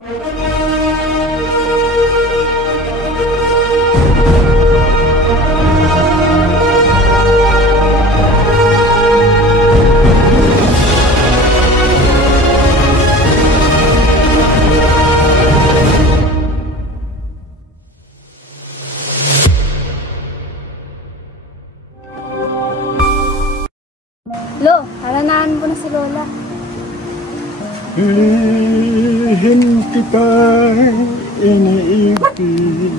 Lo, halanaan mo na si Lola. Lihim kitang iniibig,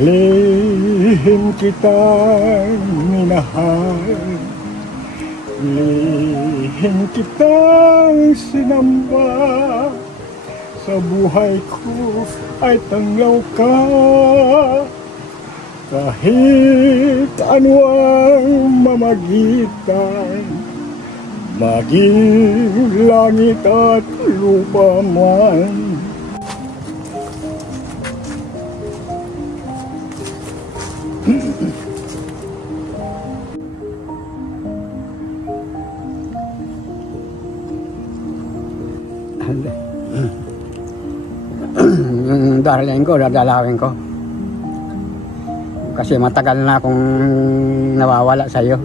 lihim kitang minahal, lihim kitang sinamba, sa buhay ko ay tanglaw ka. Kahit ano ang mamagitan, maging langit at lupa man. Yung darling ko, dadalawin ko. Kasi matagal na akong nawawala sa iyo.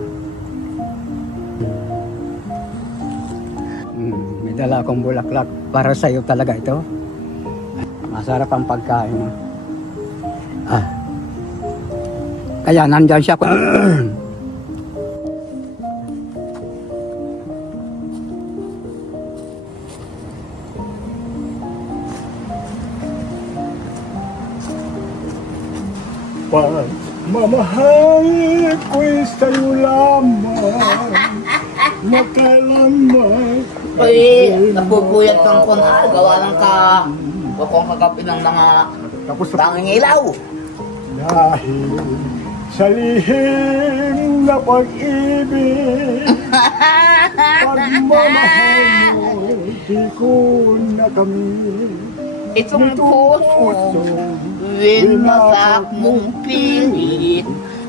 May dala akong bulaklak para sa iyo talaga ito. Masarap ang pagkain mo. Kaya nandyan siya. Pagmamahal ko'y sa'yo lamang, makailanman. Uy, napupuyat kang kunal, gawa ng kung kagabi ng mga tanging ilaw. Dahil sa lihim na pag-ibig, pagmamahal mo, di ko nakamit. Itong puso, winasak mong pilit,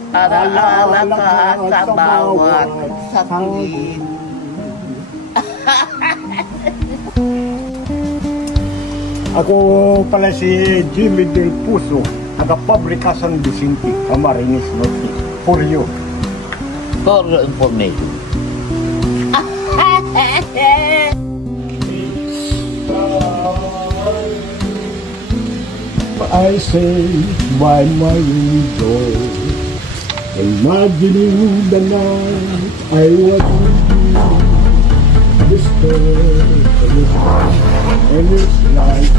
para-ala ka sa bawat sakit. Ako pala si Jimmy Del Puso, taga-pabrika San Vicente, Camarines Norte. For you. For your information. I say by my window, imagining the night I was disturbed, and it's like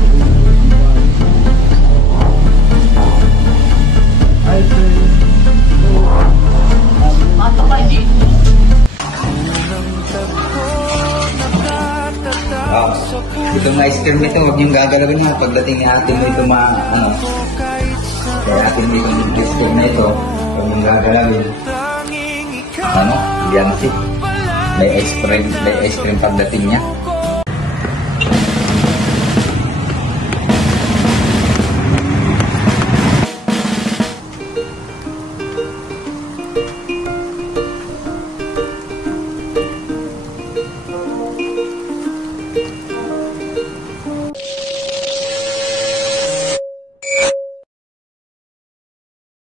I say, itong ice cream nito, huwag niyong gagalawin mo pagdating ni ate mo ito kaya atin dito yung ice cream na ito, huwag niyong gagalawin. Yan si may ice cream pagdating niya.